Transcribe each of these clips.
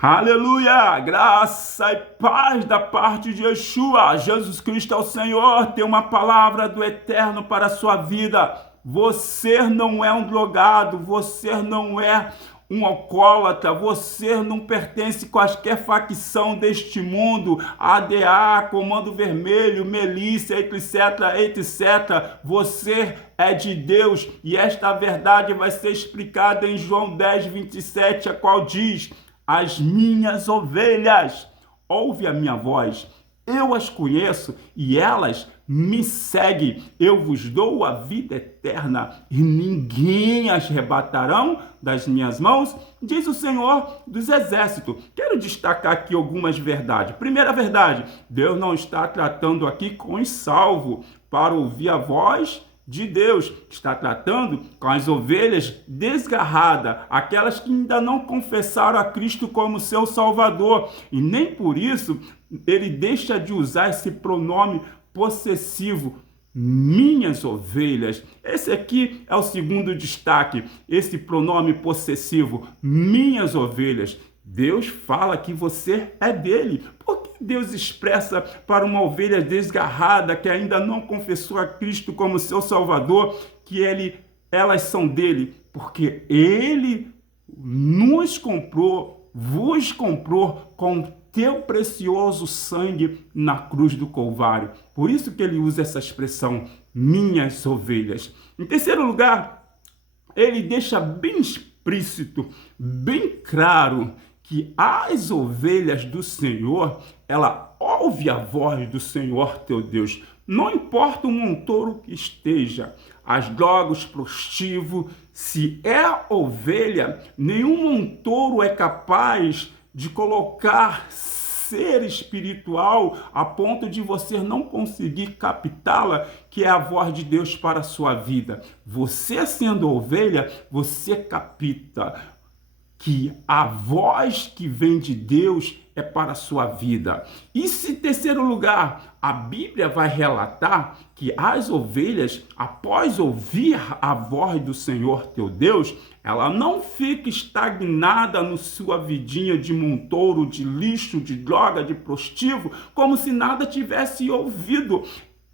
Aleluia! Graça e paz da parte de Yeshua. Jesus Cristo é o Senhor. Tem uma palavra do Eterno para a sua vida. Você não é um drogado, você não é um alcoólatra, você não pertence a qualquer facção deste mundo, ADA, Comando Vermelho, Melícia, etc, etc. Você é de Deus e esta verdade vai ser explicada em João 10, 27, a qual diz: as minhas ovelhas ouvem a minha voz, eu as conheço e elas me seguem. Eu vos dou a vida eterna e ninguém as arrebatarão das minhas mãos, diz o Senhor dos Exércitos. Quero destacar aqui algumas verdades. Primeira verdade: Deus não está tratando aqui com os salvos para ouvir a voz de Deus, está tratando com as ovelhas desgarradas, aquelas que ainda não confessaram a Cristo como seu Salvador, e nem por isso ele deixa de usar esse pronome possessivo, minhas ovelhas. Esse aqui é o segundo destaque, esse pronome possessivo, minhas ovelhas. Deus fala que você é dele. Por que Deus expressa para uma ovelha desgarrada que ainda não confessou a Cristo como seu Salvador que elas são dele? Porque ele nos comprou, vos comprou com teu precioso sangue na cruz do Calvário. Por isso que ele usa essa expressão, minhas ovelhas. Em terceiro lugar, ele deixa bem explícito, bem claro, que as ovelhas do Senhor, ela ouve a voz do Senhor teu Deus. Não importa o montouro que esteja, as drogas, prostivo, se é ovelha, nenhum montouro é capaz de colocar ser espiritual a ponto de você não conseguir captá-la, que é a voz de Deus para a sua vida. Você sendo ovelha, você capta que a voz que vem de Deus é para a sua vida. E se, em terceiro lugar, a Bíblia vai relatar que as ovelhas, após ouvir a voz do Senhor teu Deus, ela não fica estagnada no sua vidinha de montouro, de lixo, de droga, de prostivo, como se nada tivesse ouvido.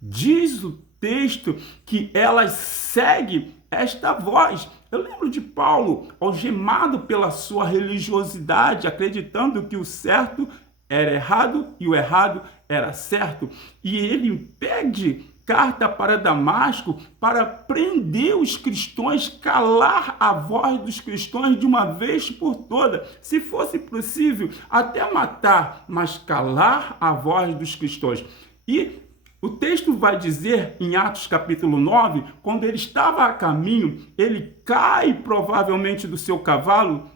Diz o texto que elas seguem esta voz. Eu lembro de Paulo, algemado pela sua religiosidade, acreditando que o certo era errado e o errado era certo. E ele pede carta para Damasco para prender os cristãos, calar a voz dos cristãos de uma vez por toda. Se fosse possível, até matar, mas calar a voz dos cristãos. E o texto vai dizer, em Atos capítulo 9, quando ele estava a caminho, ele cai provavelmente do seu cavalo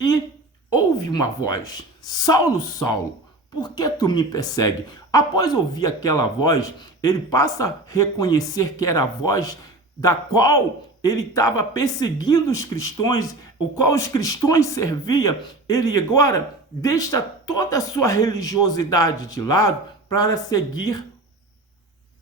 e ouve uma voz: Saulo, Saulo, por que tu me persegue? Após ouvir aquela voz, ele passa a reconhecer que era a voz da qual ele estava perseguindo os cristãos, o qual os cristãos serviam. Ele agora deixa toda a sua religiosidade de lado para seguir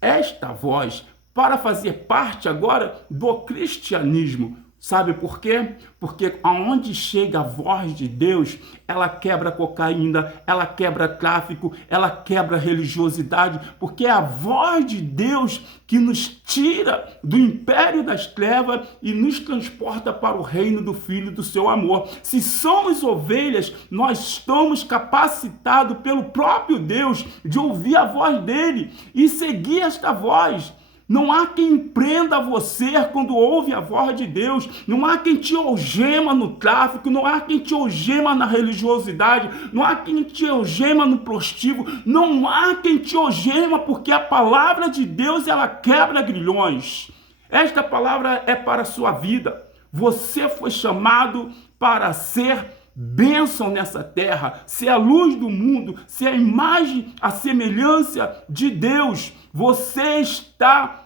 esta voz, para fazer parte agora do cristianismo. Sabe por quê? Porque aonde chega a voz de Deus, ela quebra cocaína, ela quebra tráfico, ela quebra religiosidade, porque é a voz de Deus que nos tira do império das trevas e nos transporta para o reino do Filho do seu amor. Se somos ovelhas, nós estamos capacitados pelo próprio Deus de ouvir a voz dele e seguir esta voz. Não há quem prenda você quando ouve a voz de Deus. Não há quem te algema no tráfico. Não há quem te algema na religiosidade. Não há quem te algema no prostivo. Não há quem te algema, porque a palavra de Deus, ela quebra grilhões. Esta palavra é para a sua vida. Você foi chamado para ser bênção nessa terra, ser a luz do mundo, ser a imagem, a semelhança de Deus. Você está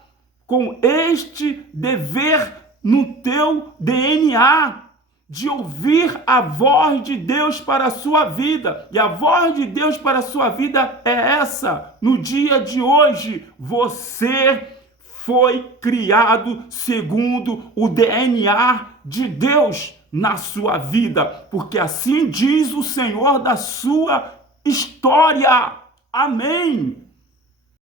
com este dever no teu DNA de ouvir a voz de Deus para a sua vida. E a voz de Deus para a sua vida é essa. No dia de hoje, você foi criado segundo o DNA de Deus. na sua vida, porque assim diz o Senhor da sua história. Amém.